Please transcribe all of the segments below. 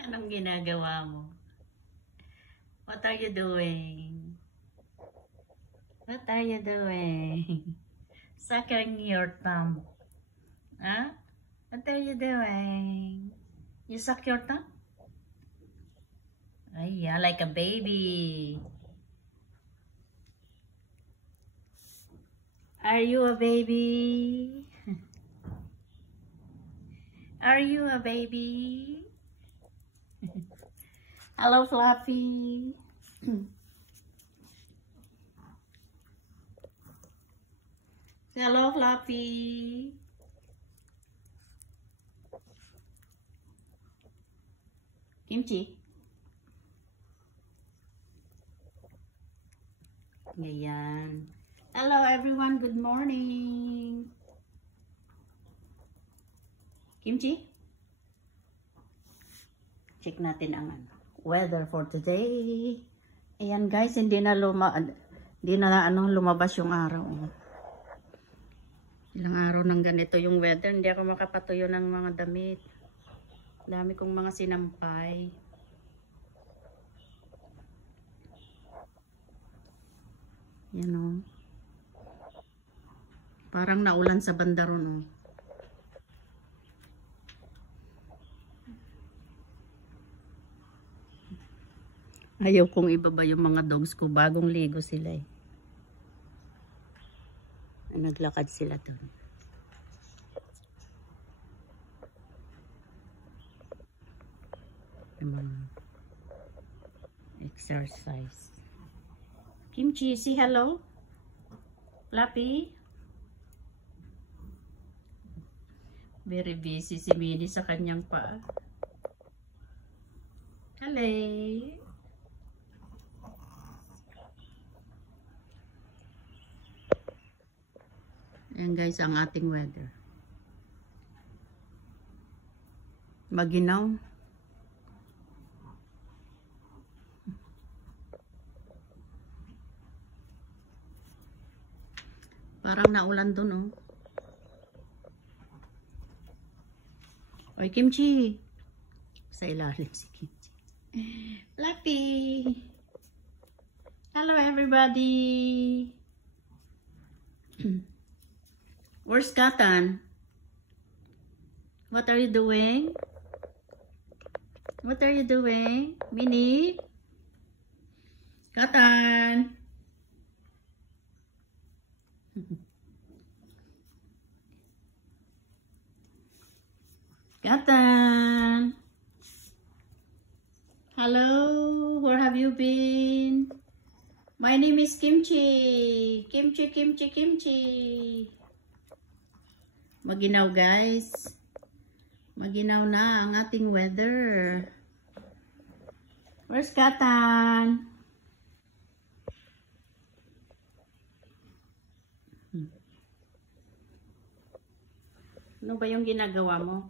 Anong ginagawa mo? What are you doing? What are you doing? Sucking your thumb. Huh? What are you doing? You suck your thumb? Oh, yeah, like a baby. Are you a baby? Are you a baby? Hello, Fluffy. Hello, Fluffy. Kimchi. Ayan. Hello, everyone. Good morning. Kimchi. Check natin ang weather for today. Ayan guys, hindi na lumabas yung araw. Ilang araw nang ganito yung weather, hindi ako makapatuyo ng mga damit. Dami kong mga sinampay. Yan o. Parang naulan sa banda ron o. Ayaw kong ibaba yung mga dogs ko. Bagong ligo sila eh. Naglakad sila dun. Exercise. Kimchi, say hello. Fluffy. Very busy si Minnie sa kanyang paa. Hello. Ayan guys, ang ating weather. Maginaw. Parang naulan dun, oh. Oy, Kimchi. Sa ilalim si Kimchi. Fluffy. Hello, everybody. Where's Katan? What are you doing? What are you doing? Minnie? Katan? Katan? Hello? Where have you been? My name is Kimchi. Kimchi, Kimchi, Kimchi. Maginaw guys. Maginaw na ang ating weather. Where's Katan? Ano ba yung ginagawa mo?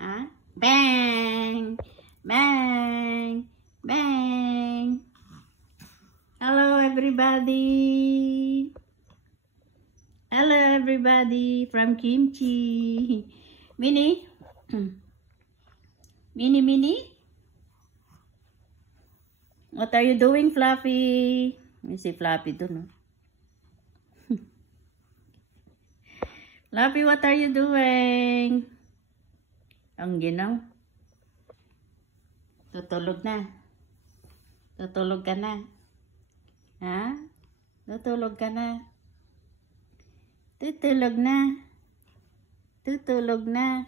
Ha? Bang! Bang! Bang! Hello everybody! Hello everybody from Kimchi. Minnie? Minnie? What are you doing, Fluffy? May si Fluffy dun, oh. Fluffy, what are you doing? Ang ginaw. Tutulog na. Tutulog ka na. Ha? Tutulog ka na. Tutulog na. Tutulog na.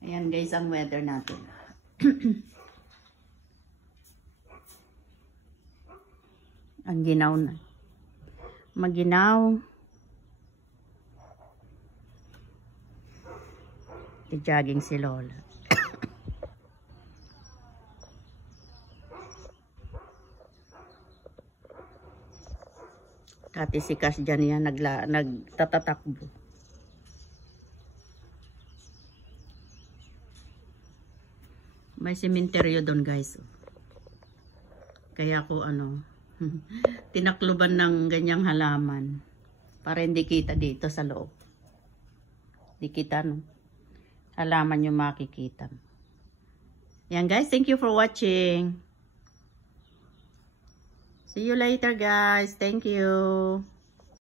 Ayan guys ang weather natin. Ang ginaw na. Maginaw. Jogging si Lola. Dati si Cash dyan yan, nagtatatakbo. May sementeryo doon guys. Kaya ako tinakluban ng ganyang halaman Para hindi kita dito sa loob. Di kita, no? Halaman yung makikita. Yan guys, thank you for watching. See you later guys. Thank you.